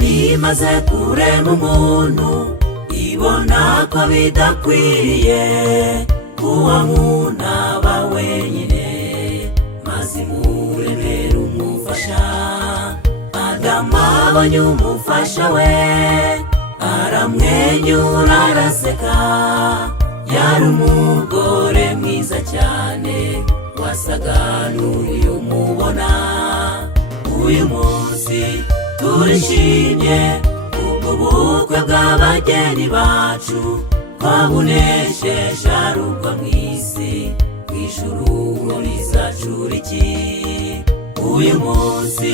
Imana imaze kurema umuntu ibona ko bidakwiriye kuba umuntu aba wenyine, maze imuremera umufasha. Adamu abonye umufasha we aramwenyura araseka, yari umugore mwiza cyane wasaga n'uyu mubona. Uyu munsi turishimye ubwo bukwe bw'abageni bacu twabunesheje arubwo mw'isi, mw'ijuru rizacura iki. Uyu munsi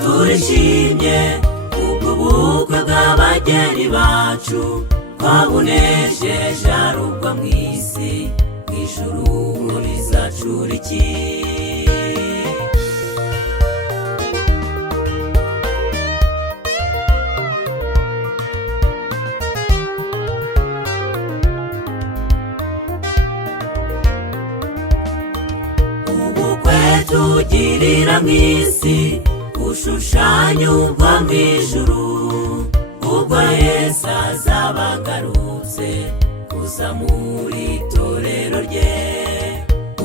turishimye ubwo bukwe bw'abageni bacu twabunesheje arubwo mw'isi, mw'ijuru rizacura iki. Tugirira mw'isi ushushanya ubwo mw'ijuru, ubwo Yesu azaba agarutse kuza muri itorero rye.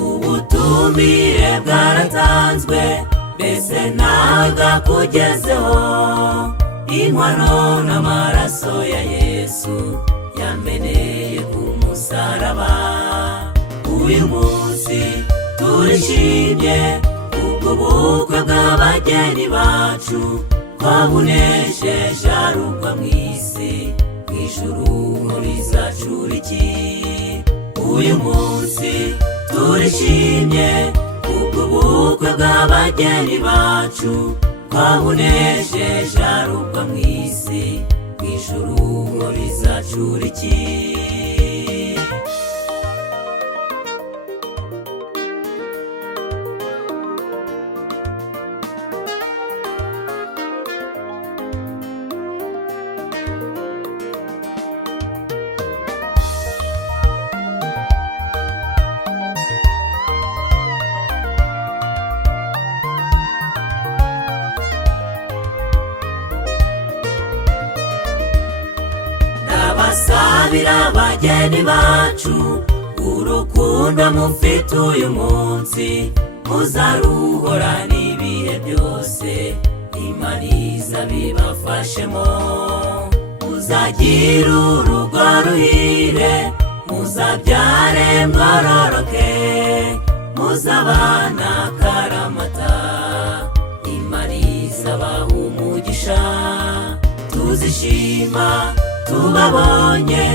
Ubutumire bwaratanzwe mbese nawe bwakugezeho, inkwano n'amaraso ya Yesu yameneye ku musaraba. Uyu munsi turishimye ubwo bukwe bw'abageni bacu twabunesheje arubwo mw'isi, mw'ijuru rizacura iki. Uyu munsi turishimye ubwo bukwe bw'abageni bacu twabunesheje arubwo mw'isi, mw'ijuru rizacura iki. Basabira abageni bacu urukundo mufite uyu munsi, muzaruhorana ibihe byose, Imana izabibafashemo. Muzagira urugo ruhire, muzabyare mwororoke, muzabana akaramata, Imana izabaha umugisha. Tuzishima tubabonye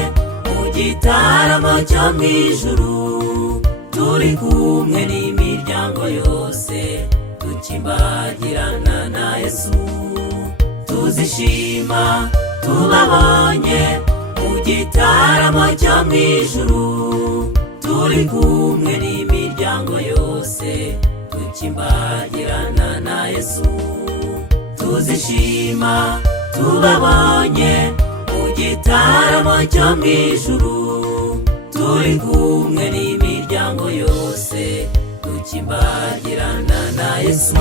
mu gitaramo cyo mw'ijuru, turi kumwe n'imiryango yose dukimbagirana na Yesu. Tuzishima tubabonye mu gitaramo cyo mw'ijuru, turi kumwe n'imiryango yose dukimbagirana na Yesu. Tuzishima tubabonye mu gitaramo cyo mw'ijuru, turi kumwe n'imiryango yose dukimbagirana na Yesu.